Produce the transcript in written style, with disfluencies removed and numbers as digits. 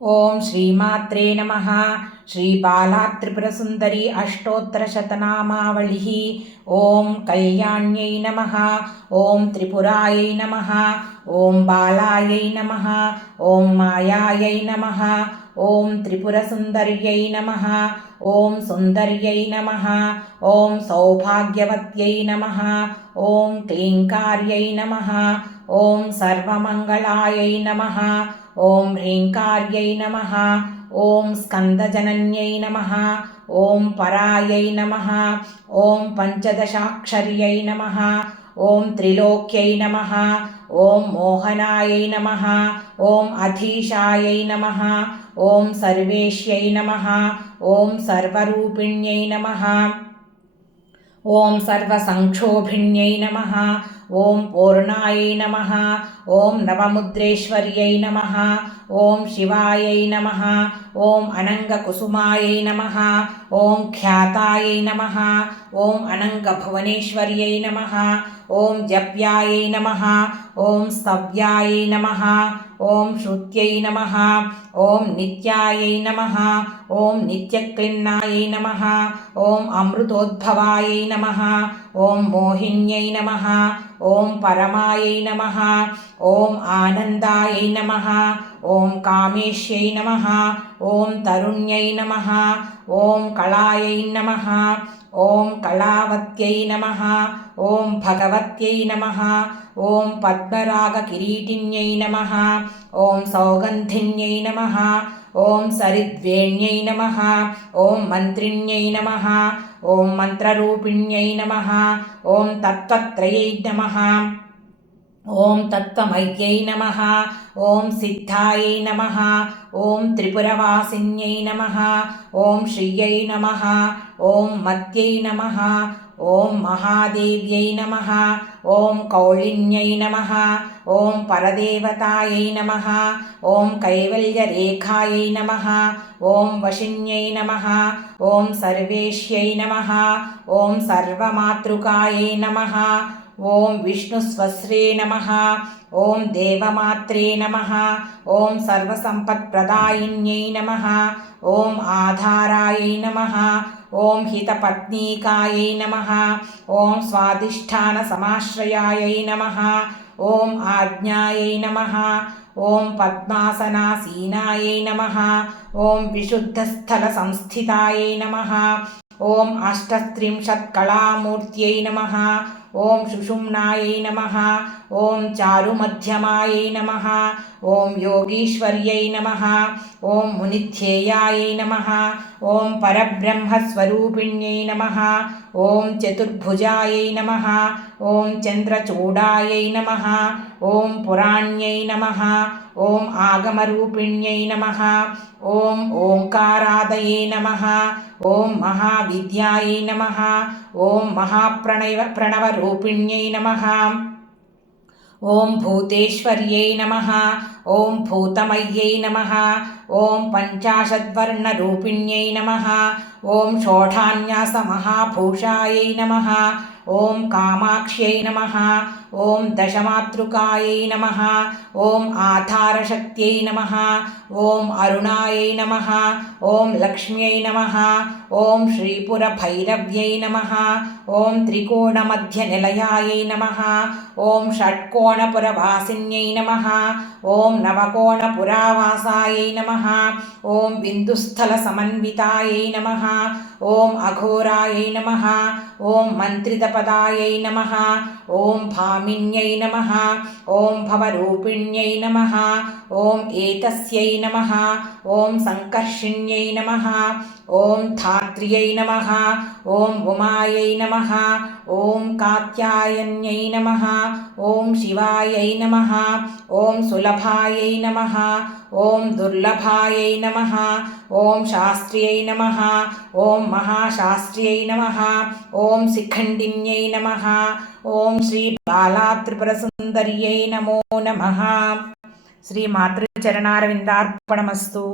ఓం శ్రీమాత్రే నమః. శ్రీ బాలా త్రిపురసుందరి అష్టోత్తరశతనామావళి. ఓం కళ్యాణ్యై నమః. ఓం త్రిపురాయై నమః. ఓం బాలాయై నమః. ఓం మాయాయై నమః. ఓం త్రిపురసుందర్యై నమః. ఓం సుందర్యై నమః. ఓం సౌభాగ్యవత్యై నమః. ఓం క్లీంకార్యై నమః. ఓం సర్వమంగళాయై నమః. ఓం హ్రీంకార్యై నమః. ఓం స్కందజనన్యై నమః. ఓం పరాయై నమః. ఓం పంచదశాక్షర్యై నమః. ఓం త్రిలోక్యై నమః. ఓం మోహనాయై నమః. ఓం అధీశాయై నమః. ఓం సర్వేష్యై నమః. ఓం సర్వరూపిణ్యై నమః. ఓం సర్వసంక్షోభిణ్యై నమః. ఓం పూర్ణాయై నమః. ఓం నవముద్రేశ్వర్యై నమః. ఓం శివాయై నమః. ఓం అనంగకుసుమాయై నమః. ఓం ఖ్యాతాయై నమః. ఓం అనంగభువనేశ్వర్యై నమః. ఓం జప్యాయై నమః. ఓం స్తవ్యాయై నమః. ఓం శృత్యై నమః. ఓం నిత్యాయై నమః. ఓం నిత్యక్లిన్నాయై నమః. ఓం అమృతోద్భవాయై నమః. ఓం మోహిన్యై నమః. ఓం పరమాయై నమః. ఓం ఆనందాయై నమః. ఓం కామేశ్యై నమః. ఓం తరుణ్యై నమః. ఓం కళాయై నమః. ఓం కళావత్యై నమః. ఓం భగవత్యై నమః. ఓం పద్మరాగకిరీటిన్యై నమః. ఓం సౌగంధిన్యై నమః. ఓం సరిద్వేణ్యై నమః. ఓం మంత్రిణ్యై నమః. ఓం మంత్రరూపిణ్యై నమః. ఓం తత్వత్రయై నమః. ఓం తత్వమయ్యై నమః. ఓం సిద్ధాయై నమః. ఓం త్రిపురవాసిన్యై నమః. ఓం శ్రియై నమః. ఓం మత్యై నమః. ఓం మహాదేవ్యై నమః. ఓం కౌళిన్యై నమః. ఓం పరదేవతాయై నమః. ఓం కైవల్యరేఖాయై నమః. ఓం వశిన్యై నమః. ఓం సర్వేష్యై నమః. ఓం సర్వమాతృకాయై నమః. ఓం విష్ణుస్వస్రే నమః. ఓం దేవమాత్రే నమః. ఓం సర్వసంపత్ప్రదాయిన్యై నమః. ఓం ఆధారాయై నమః. ఓం హితపత్నీకాయై నమః. ఓం స్వాధిష్టానసమాశ్రయాయై నమః. ఓం ఆజ్ఞాయై నమః. ఓం పద్మాసనాసీనాయై నమః. ఓం విశుద్ధస్థలసంస్థితాయై నమః. ఓం అష్టత్రింశత్కళామూర్త్యై నమః. ఓం సుషుమ్నాయై నమః. ఓం చారుమధ్యమాయై నమః. ఓం యోగీశ్వర్యై నమః. ఓం మునిధ్యేయాయై నమః. ఓం పరబ్రహ్మస్వరూపిణ్యై నమః. ఓం చతుర్భుజాయై నమః. ఓం చంద్రచూడాయై నమః. ఓం పురాణ్యై నమః. ఓం ఆగమరూపిణ్యై నమః. ఓం ఓంకారాదయే నమః. ఓం మహావిద్యాయై నమః. ఓం మహాప్రణవరూపిణ్యై నమః. ఓం భూతేశ్వర్యై నమః. ఓం భూతమయ్యై నమః. ఓం పంచాశద్వర్ణరూపిణ్యై నమః. ఓం షోఢాన్యాసమహాభూషాయై నమః. ఓం కామాక్ష్యై నమః. ఓం దశమాతృకాయై నమః. ఓం ఆధారశక్త్యై నమః. ఓం అరుణాయై నమః. ఓం లక్ష్మ్యై నమః. ఓం శ్రీపురభైరవ్యై నమః. ఓం త్రికోణమధ్యనిలయాయై నమః. ఓం షట్కోణపురవాసిన్యై నమః. ఓం నవకోణపురావాసాయై నమః. ఓం బిందుస్థలసమన్వితాయై నమః. ఓం అఘోరాయై నమః. ఓం మంత్రితపదాయై నమః. ఓం భామిన్యై నమః. ఓం భవరూపిణ్యై నమః. ఓం ఏతస్యై నమః. ఓం సంకర్షిణ్యై నమః. ఓం ధాత్ర్యై నమః. ఓం ఉమాయై నమః. ఓం కాత్యాయన్యై నమః. ఓం శివాయై నమః. ఓం సులభాయై నమః. ఓం దుర్లభాయై నమః. ఓం శాస్త్ర్యై నమః. ఓం మహాశాస్త్ర్యై నమః. ఓం శిఖండిన్యై నమః. ఓం శ్రీ బాలా త్రిపురసుందర్యై నమో నమః. శ్రీ మాతృచరణారవిందార్పణమస్తు.